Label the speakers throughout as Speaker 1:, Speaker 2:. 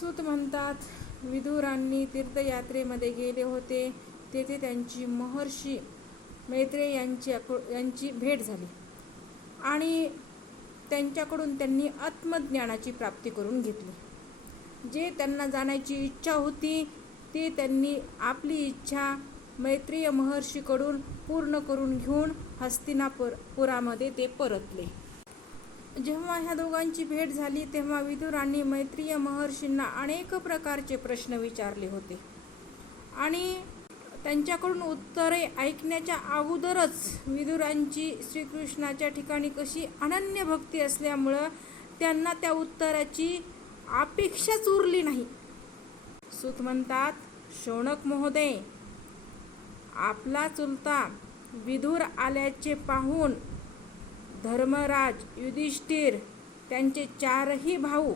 Speaker 1: सूत म्हणतात विदुरांनी तीर्थयात्रेमध्ये गेले होते. तेथे त्यांची महर्षी मैत्रे यांची यांची भेट झाली. आणि त्यांच्याकडून त्यांनी आत्मज्ञानाची प्राप्ती करून घेतली. जे त्यांना जाण्याची इच्छा होती ते त्यांनी आपली इच्छा मैत्रीय महर्षीकडून पूर्ण करून घेऊन हस्तिनापुर पुरामध्ये ते परतले. जेव्हा ह्या दोघांची भेट झाली तेव्हा विदुरांनी मैत्रीय महर्षींना अनेक प्रकारचे प्रश्न विचारले होते. आणि त्यांच्याकडून उत्तरे ऐकण्याच्या अगोदरच विदुरांची श्रीकृष्णाच्या ठिकाणी कशी अनन्य भक्ती असल्यामुळं त्यांना त्या उत्तराची अपेक्षाच उरली नाही. सुत म्हणतात शोणक महोदय आपला चुलता विदूर आल्याचे पाहून धर्मराज युधिष्ठिर त्यांचे चारही भाऊ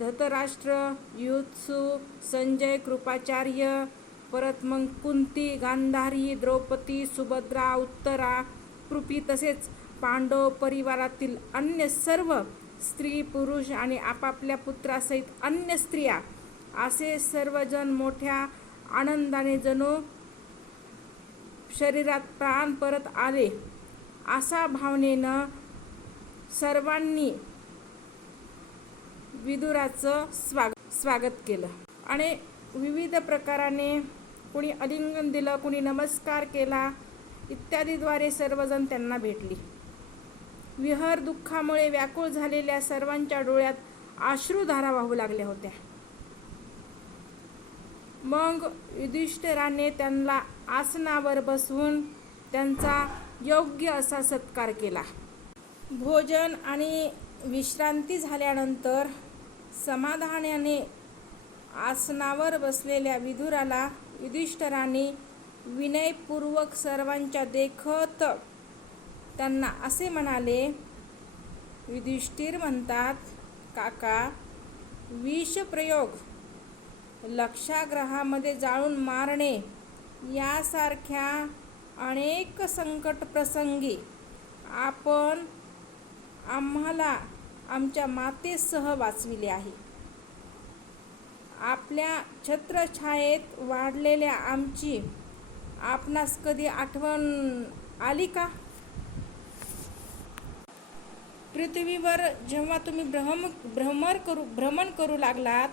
Speaker 1: धतराष्ट्र युत्सु संजय कृपाचार्य परत मग कुंती गांधारी द्रौपदी सुभद्रा उत्तरा कृपी तसेच पांडव परिवारातील अन्य सर्व स्त्री पुरुष आणि आपापल्या पुत्रासहित अन्य स्त्रिया असे सर्वजण मोठ्या आनंदाने जणू शरीरात प्राण परत आले. असा भावनेनं सर्वांनी विदुराचं स्वागत स्वागत केलं. आणि विविध प्रकाराने कुणी अलिंगन दिलं कुणी नमस्कार केला इत्यादीद्वारे सर्वजण त्यांना भेटली. विहर दुःखामुळे व्याकुळ झालेल्या सर्वांच्या डोळ्यात अश्रुधारा वाहू लागल्या होत्या. मग युधिष्ठिराने त्यांना आसनावर बसवून त्यांचा योग्य असा सत्कार केला. भोजन आणि विश्रांती झाल्यानंतर समाधानाने आसनावर बसलेल्या विदुराला युधिष्ठराने विनयपूर्वक सर्वांच्या देखत त्यांना असे म्हणाले युधिष्ठिर म्हणतात काका विषप्रयोग लक्षाग्रहामध्ये जाळून मारणे यासारख्या अनेक संकट प्रसंगी आपण आम्हाला आमच्या मातेसह वाचविले आहे. आपल्या छत्रछायेत वाढलेल्या आमची आपणास कधी आठवण आली का? पृथ्वीवर जेव्हा तुम्ही भ्रम भ्रमर करू भ्रमण करू लागलात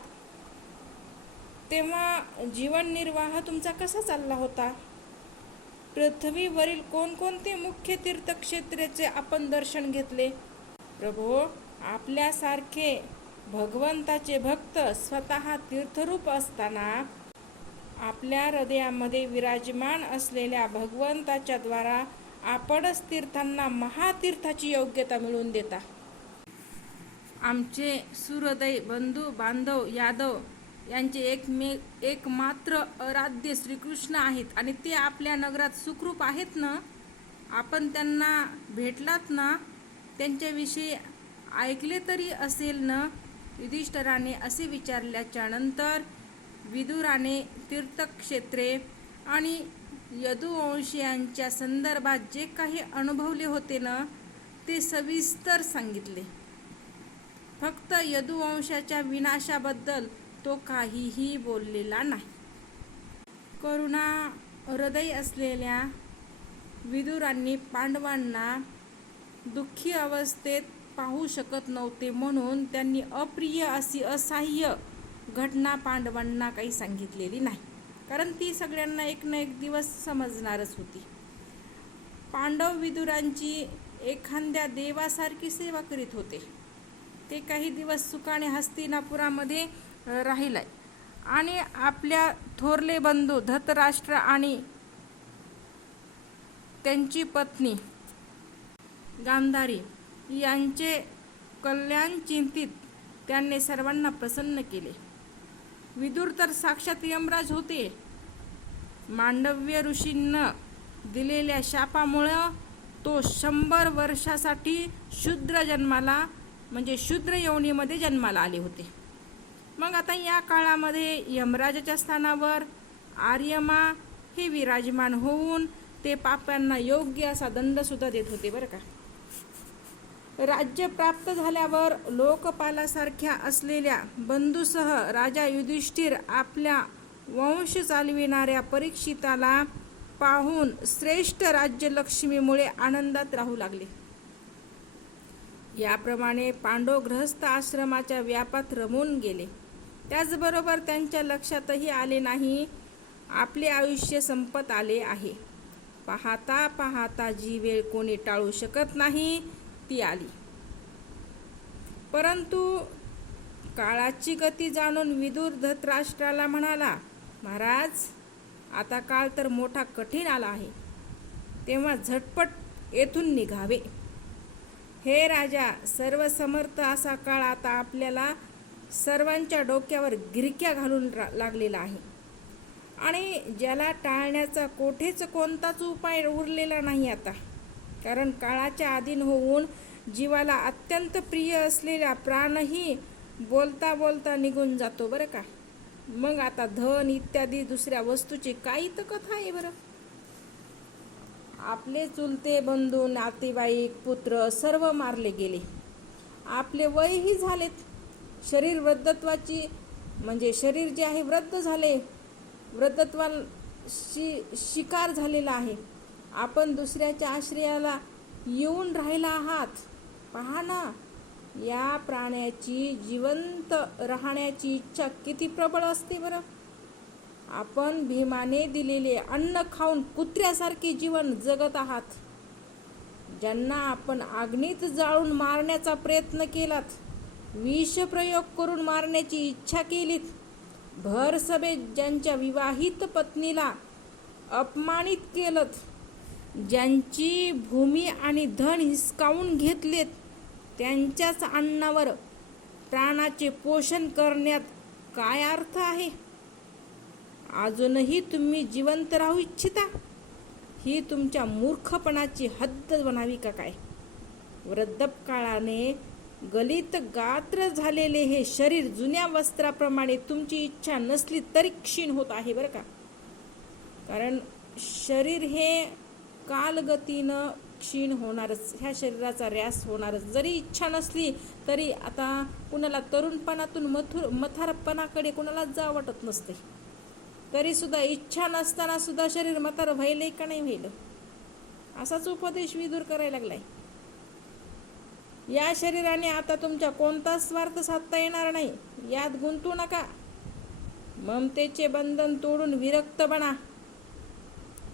Speaker 1: तेव्हा जीवननिर्वाह तुमचा कसा चालला होता? पृथ्वीवरील कोणकोणते मुख्य तीर्थक्षेत्रेचे आपण दर्शन घेतले? प्रभो आपल्यासारखे भगवंताचे भक्त स्वतः तीर्थरूप असताना आपल्या हृदयामध्ये विराजमान असलेल्या भगवंताच्या द्वारा आपणच तीर्थांना महातीर्थाची योग्यता मिळवून देता. आमचे सुहृदय बंधू बांधव यादव यांचे एकमे एकमात्र आराध्य श्रीकृष्ण आहेत. आणि ते आपल्या नगरात सुखरूप आहेत ना आपण त्यांना भेटलात ना त्यांच्याविषयी ऐकले तरी असेल ना युधिष्ठराने असे विचारल्याच्या नंतर विदुराने तीर्थक्षेत्रे आणि यदुवंशीयांच्या संदर्भात जे काही अनुभवले होते ना ते सविस्तर सांगितले. फक्त यदुवंशाच्या विनाशाबद्दल तो काहीही बोललेला नाही. करुणा हृदय असलेल्या विदुरांनी पांडवांना दुःखी अवस्थेत पाहू शकत नव्हते म्हणून त्यांनी अप्रिय अशी असह्य घटना पांडवांना काही सांगितलेली नाही. कारण ती सगळ्यांना एक ना एक दिवस समजणारच होती. पांडव विदुरांची एखाद्या देवासारखी सेवा करीत होते. ते काही दिवस सुखाने हस्तिनापुरामध्ये राहिलाय. आणि आपल्या थोरले बंधू धतराष्ट्र आणि त्यांची पत्नी गांधारी यांचे कल्याण चिंतित त्यांनी सर्वांना प्रसन्न केले. विदूर तर साक्षात यमराज होते. मांडव्य ऋषींना दिलेल्या शापामुळं तो शंभर वर्षासाठी शूद्र जन्माला म्हणजे शूद्र योनीमध्ये जन्माला आले होते. मग आता या काळामध्ये यमराजाच्या स्थानावर आर्यमा हे विराजमान होऊन ते पापांना योग्य असा दंडसुद्धा देत होते बरं का. राज्य प्राप्त झाल्यावर लोकपालासारख्या असलेल्या बंधूसह राजा युधिष्ठिर आपल्या वंश चालविणाऱ्या परीक्षिताला पाहून श्रेष्ठ राज्यलक्ष्मीमुळे आनंदात राहू लागले. याप्रमाणे पांडव ग्रहस्थ आश्रमाच्या व्यापात रमून गेले. त्याचबरोबर त्यांच्या लक्षातही आले नाही. आपले आयुष्य संपत आले आहे. पाहता पाहता जी वेळ कोणी टाळू शकत नाही ती आली. परंतु काळाची गती जाणून विदूर धतराष्ट्राला म्हणाला महाराज आता काळ तर मोठा कठीण आला आहे. तेव्हा झटपट येथून निघावे. हे राजा सर्वसमर्थ असा काळ आता आपल्याला सर्वांच्या डोक्यावर गिरक्या घालून रा- लागलेला आहे. आणि ज्याला टाळण्याचा कोठेच कोणताच उपाय उरलेला नाही आता. कारण काळाच्या अधीन होऊन जीवाला अत्यंत प्रिय असलेला प्राणही बोलता बोलता निघून जातो बरं का? मग आता धन इत्यादी दुसऱ्या वस्तूची काही तर कथा आहे बरं. आपले चुलते बंधू नातेवाईक पुत्र सर्व मारले गेले. आपले वयही झालेत. शरीर वृद्धत्वाची म्हणजे शरीर जे आहे वृद्ध झाले वृद्धत्वा शि शिकार झालेला आहे. आपण दुसऱ्याच्या आश्रयाला येऊन राहिला आहात. पहा ना या प्राण्याची जिवंत राहण्याची इच्छा किती प्रबळ असते बरं. आपण भीमाने दिलेले अन्न खाऊन कुत्र्यासारखे जीवन जगत आहात. ज्यांना आपण आग्नीत जाळून मारण्याचा प्रयत्न केलात विष प्रयोग करून मारण्याची इच्छा केलीत. भर सभेत ज्यांच्या विवाहित पत्नीला अपमानित केलत ज्यांची भूमी आणि धन हिसकावून घेतलेत त्यांच्याच अन्नावर प्राणाचे पोषण करण्यात काय अर्थ आहे? अजूनही तुम्ही जिवंत राहू इच्छिता? ही तुमच्या मूर्खपणाची हद्द बनावी का काय? वृद्धपकाळाने गलित गात्र झालेले हे शरीर जुन्या वस्त्राप्रमाणे तुमची इच्छा नसली तरी क्षीण होत आहे बरं का? कारण शरीर हे कालगतीनं क्षीण होणारच ह्या शरीराचा रॅस होणारच. जरी इच्छा नसली तरी आता कुणाला तरुणपणातून मथुर मथारपणाकडे कुणालाच जा वाटत नसते. तरी सुद्धा इच्छा नसताना सुद्धा शरीर मथार व्हायलंय का नाही व्हायलं असाच उपदेश विदूर करायला लागलाय. या शरीराने आता तुमच्या कोणताच स्वार्थ साधता येणार नाही यात गुंतू नका. ममतेचे बंधन तोडून विरक्त बना.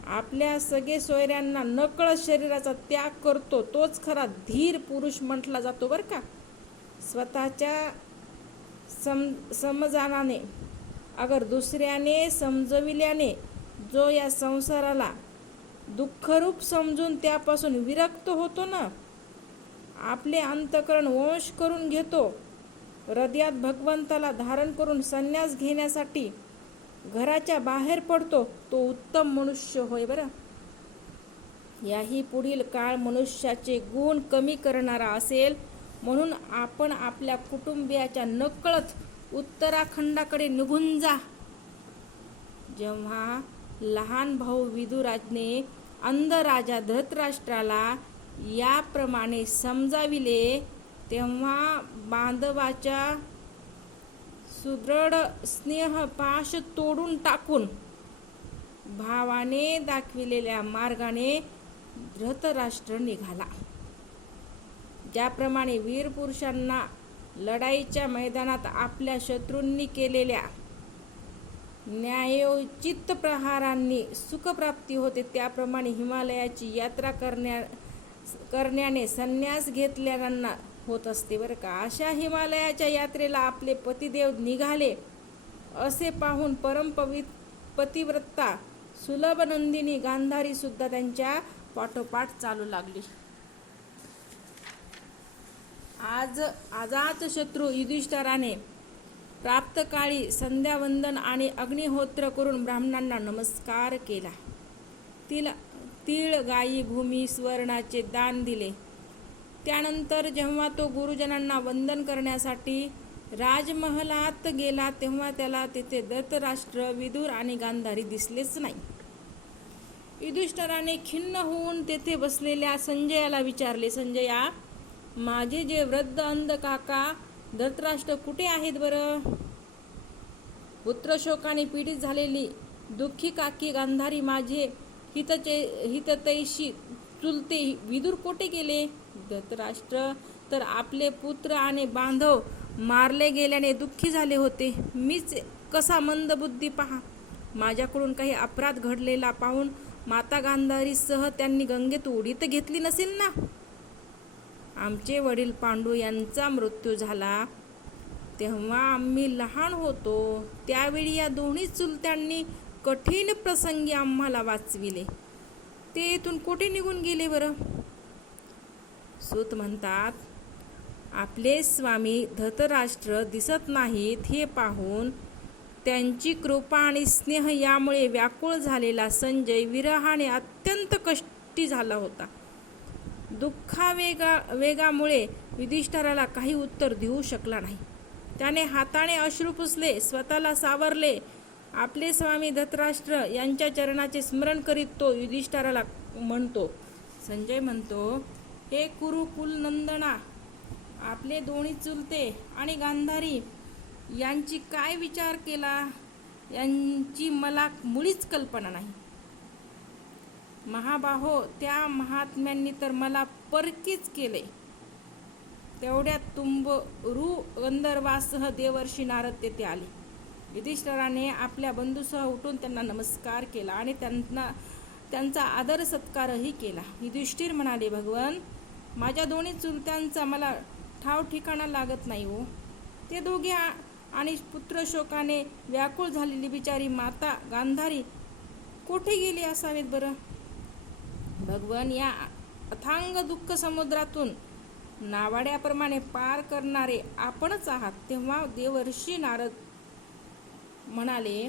Speaker 1: आपल्या सगळे सोयऱ्यांना नकळत शरीराचा त्याग करतो तोच खरा धीर पुरुष म्हटला जातो बरं का. स्वतःच्या सम समजानाने अगर दुसऱ्याने समजविल्याने जो या संसाराला दुःखरूप समजून त्यापासून विरक्त होतो ना आपले अंतकरण वंश करून घेतो. हृदयात भगवंताला धारण करून संन्यास घेण्यासाठी घराच्या बाहेर पडतो तो उत्तम मनुष्य होय बरं. याही पुढील काळ मनुष्याचे गुण कमी करणारा असेल म्हणून आपण आपल्या कुटुंबियाच्या नकळत उत्तराखंडाकडे निघून जा. जेव्हा लहान भाऊ विदुराजने अंधराजा धृतराष्ट्राला याप्रमाणे समजाविले तेव्हा बांधवाच्या सुदृढ स्नेह पाश तोडून टाकून भावाने दाखविलेल्या मार्गाने धृतराष्ट्र निघाला. ज्याप्रमाणे वीर पुरुषांना लढाईच्या मैदानात आपल्या शत्रूंनी केलेल्या न्यायोचित प्रहारांनी सुखप्राप्ती होते त्याप्रमाणे हिमालयाची यात्रा करण्या करण्याने संन्यास घेतल्यांना होत असते बरं का. अशा हिमालयाच्या यात्रेला आपले पतिदेव निघाले. असे पाहून परमपवि पतिव्रता सुलभ नंदिनी गांधारी सुद्धा त्यांच्या पाठोपाठ चालू लागली. आज आजात शत्रू युधिष्ठराने प्राप्तकाळी संध्यावंदन आणि अग्निहोत्र करून ब्राह्मणांना नमस्कार केला. तिला तीळ गायी भूमी स्वर्णाचे दान दिले. त्यानंतर जेव्हा तो गुरुजनांना वंदन करण्यासाठी राजमहलात गेला तेव्हा त्याला तिथे दत्तराष्ट्र विदूर आणि गांधारी दिसलेच नाही. युधिष्ठराने खिन्न होऊन तेथे बसलेल्या संजयाला विचारले संजया माझे जे वृद्ध अंध काका धृतराष्ट्र कुठे आहेत बरं? पुत्रशोकाने पीडित झालेली दुःखी काकी गांधारी माझे हितचे हिततैशी चुलते विदूर कोठे गेले? धतराष्ट्र. तर आपले पुत्र आणि बांधव मारले गेल्याने दुःखी झाले होते. मीच कसा मंदबुद्धी पहा. माझ्याकडून काही अपराध घडलेला पाहून माता गांधारीसह त्यांनी गंगेत उडी तर घेतली नसेल ना? आमचे वडील पांडू यांचा मृत्यू झाला. तेव्हा आम्ही लहान होतो. त्यावेळी या दोन्ही चुलत्यांनी कठीण प्रसंगी आम्हाला वाचविले. ते इथून कुठे निघून गेले बरं? सूत म्हणतात आपले स्वामी धतराष्ट्र दिसत नाहीत हे पाहून त्यांची कृपा आणि स्नेह यामुळे व्याकुळ झालेला संजय विरहाने अत्यंत कष्टी झाला होता. दुःखावेगा वेगामुळे युधिष्ठराला काही उत्तर देऊ शकला नाही. त्याने हाताने अश्रू पुसले स्वतःला सावरले आपले स्वामी धतराष्ट्र यांच्या चरणाचे स्मरण करीत तो युधिष्ठाराला म्हणतो संजय म्हणतो हे कुरुकुल नंदना आपले दोन्ही चुलते आणि गांधारी यांची काय विचार केला? यांची मला मुळीच कल्पना नाही. महाबाहो त्या महात्म्यांनी तर मला परकीच केले. तेवढ्यात तुंब रु गंधर्वासह देवर्षी नारद तेथे आले. युधिष्ठराने आपल्या बंधूसह उठून त्यांना नमस्कार केला आणि त्यांना त्यांचा आदर सत्कारही केला. युधिष्ठिर म्हणाले भगवान माझ्या दोन्ही चुलत्यांचा मला ठाव ठिकाणा लागत नाही हो. ते दोघे आणि पुत्रशोकाने व्याकुळ झालेली बिचारी माता गांधारी कोठे गेली असावेत बरं? भगवान या अथांग दुःख समुद्रातून नावाड्याप्रमाणे पार करणारे आपणच आहात. तेव्हा देवर्षी नारद म्हणाले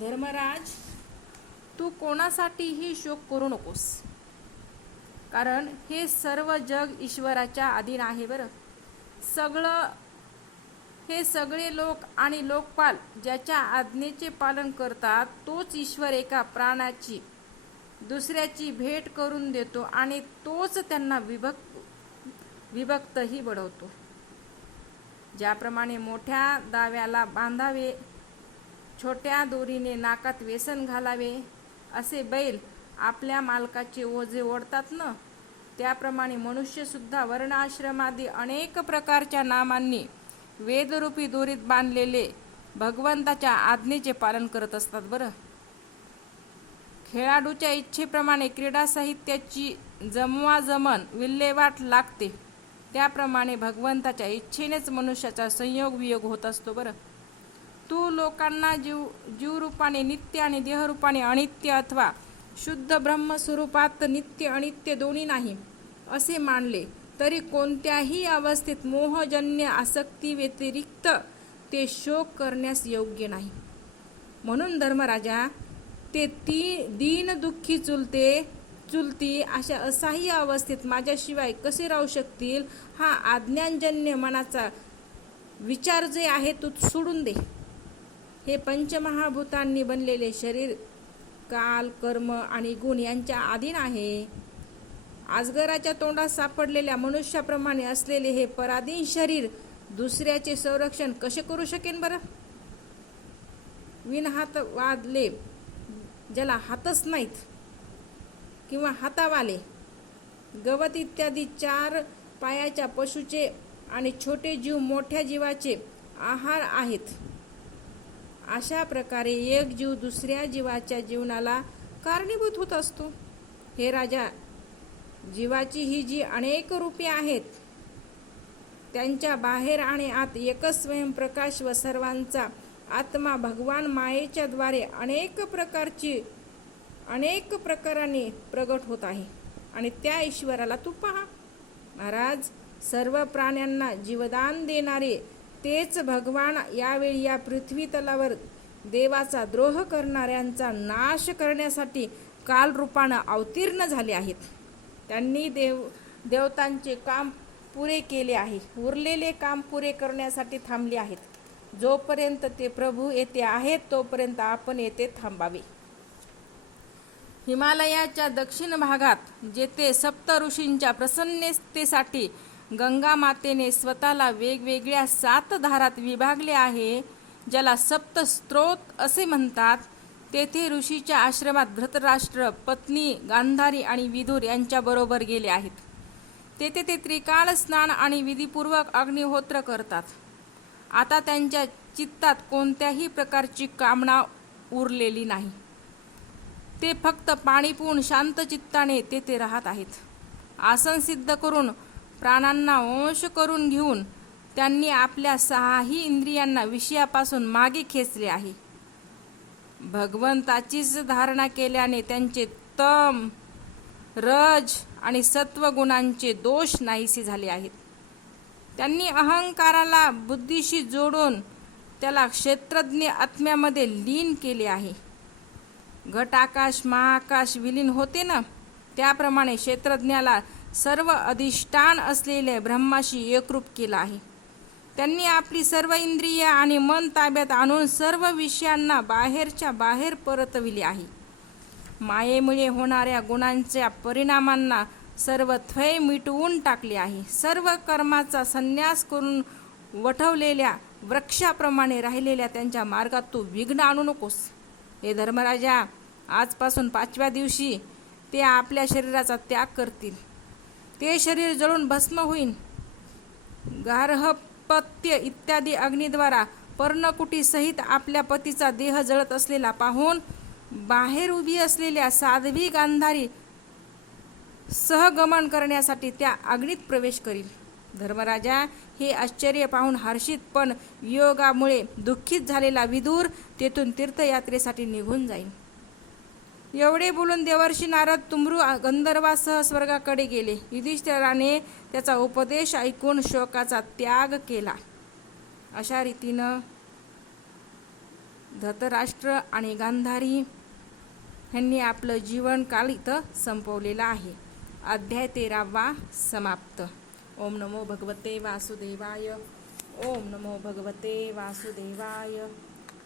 Speaker 1: धर्मराज तू कोणासाठीही शोक करू नकोस. कारण हे सर्व जग ईश्वराच्या अधीन आहे बरं. सगळं हे सगळे लोक आणि लोकपाल ज्याच्या आज्ञेचे पालन करतात तोच ईश्वर एका प्राणाची दुसऱ्याची भेट करून देतो आणि तोच त्यांना विभक्त विभक्तही बढवतो ज्याप्रमाणे मोठ्या दाव्याला बांधावे छोट्या दोरीने नाकात व्यसन घालावे असे बैल आपल्या मालकाचे ओझे ओढतात ना? त्याप्रमाणे मनुष्यसुद्धा वर्णाश्रमादी अनेक प्रकारच्या नामांनी वेदरूपी दोरीत बांधलेले भगवंताच्या आज्ञेचे पालन करत असतात बरं. खेळाडूच्या इच्छेप्रमाणे क्रीडा साहित्याची जमवाजमन विल्हेवाट लागते. त्याप्रमाणे भगवंताच्या इच्छेनेच मनुष्याचा संयोग वियोग होत असतो बरं. तू लोकांना जीव जीवरूपाने नित्य आणि देहरूपाने अनित्य अथवा शुद्ध ब्रह्मस्वरूपात नित्य अनित्य दोन्ही नाही असे मानले तरी कोणत्याही अवस्थेत मोहजन्य आसक्ती व्यतिरिक्त ते शोक करण्यास योग्य नाही. म्हणून धर्मराजा ते ती दीन दुःखी चुलते चुलती अशा असाही अवस्थेत माझ्याशिवाय कसे राहू शकतील हा आज्ञानजन्य मनाचा विचार जे आहे तो सोडून दे. हे पंचमहाभूतांनी बनलेले शरीर काल कर्म आणि गुण यांच्या अधीन आहे. आजगराच्या तोंडात सापडलेल्या मनुष्याप्रमाणे असलेले हे पराधीन शरीर दुसऱ्याचे संरक्षण कसे करू शकेन बरं? विनहात वादले ज्याला हातच नाहीत किंवा हातावाले गवत इत्यादी चार पायाच्या पशुचे आणि छोटे जीव मोठ्या जीवाचे आहार आहेत. अशा प्रकारे एक जीव दुसऱ्या जीवाच्या जीवनाला कारणीभूत होत असतो. हे राजा जीवाची ही जी अनेक रूपे आहेत त्यांच्या बाहेर आणि आत एकच स्वयंप्रकाश व सर्वांचा आत्मा भगवान मायेच्या द्वारे अनेक प्रकारची अनेक प्रकाराने प्रगट होत आहे. आणि त्या ईश्वराला तू पहा. महाराज सर्व प्राण्यांना जीवदान देणारे तेच भगवान यावेळी या पृथ्वी तलावर देवाचा द्रोह करणाऱ्यांचा नाश करण्यासाठी कालरूपानं अवतीर्ण झाले आहेत. त्यांनी देव देवतांचे काम पुरे केले आहे. उरलेले काम पुरे करण्यासाठी थांबले आहेत. जोपर्यंत ते प्रभू येथे आहेत तोपर्यंत आपण येथे थांबावे. हिमालयाच्या दक्षिण भागात जेथे सप्त ऋषींच्या प्रसन्नतेसाठी गंगा मातेने स्वतःला वेगवेगळ्या सात धारात विभागले आहे ज्याला सप्तस्त्रोत असे म्हणतात. तेथे ऋषीच्या आश्रमात धृतराष्ट्र पत्नी गांधारी आणि विधुर यांच्याबरोबर गेले आहेत. तेथे ते त्रिकाळ स्नान आणि विधीपूर्वक अग्निहोत्र करतात. आता त्यांच्या चित्तात कोणत्याही प्रकारची कामना उरलेली नाही. ते फक्त पाणी पिऊन शांत चित्ताने तेथे राहत आहेत. आसन सिद्ध करून प्राणांना वंश करून घेऊन त्यांनी आपल्या सहाही इंद्रियांना विषयापासून मागे खेचले आहे. भगवंताचीच धारणा केल्याने त्यांचे तम रज आणि सत्व गुणांचे दोष नाहीसे झाले आहेत. त्यांनी अहंकाराला बुद्धीशी जोडून त्याला क्षेत्रज्ञ आत्म्यामध्ये लीन केले आहे. घटाकाश महाकाश विलीन होते ना? त्याप्रमाणे क्षेत्रज्ञाला सर्व अधिष्ठान असलेले ब्रह्माशी एकरूप केला आहे. त्यांनी आपली सर्व इंद्रिय आणि मन ताब्यात आणून सर्व विषयांना बाहेरच्या बाहेर परतविले आहे. मायेमुळे होणाऱ्या गुणांच्या परिणामांना सर्व थय मिटवून टाकले आहे. सर्व कर्माचा संन्यास करून वठवलेल्या वृक्षाप्रमाणे राहिलेल्या त्यांच्या मार्गात तू विघ्न आणू नकोस. हे धर्मराजा आजपासून पाचव्या दिवशी ते आपल्या शरीराचा त्याग करतील. ते शरीर जळून भस्म होईल गार्हपत्य इत्यादी अग्नीद्वारा पर्णकुटीसहित आपल्या पतीचा देह जळत असलेला पाहून बाहेर उभी असलेल्या साध्वी गांधारी सहगमन करण्यासाठी त्या अग्नीत प्रवेश करील. धर्मराजा हे आश्चर्य पाहून हर्षित पण योगामुळे दुःखित झालेला विदूर तेथून तीर्थयात्रेसाठी निघून जाईल एवढे बोलून देवर्षी नारद तुमरू गंधर्वासह स्वर्गाकडे गेले. युधिष्ठिराने त्याचा उपदेश ऐकून शोकाचा त्याग केला. अशा रीतीनं धतराष्ट्र आणि गांधारी ह्यांनी आपलं जीवनकाल इथं संपवलेलं आहे. अध्याय तेरावा समाप्त. ओम नमो भगवते वासुदेवाय. ओम नमो भगवते वासुदेवाय.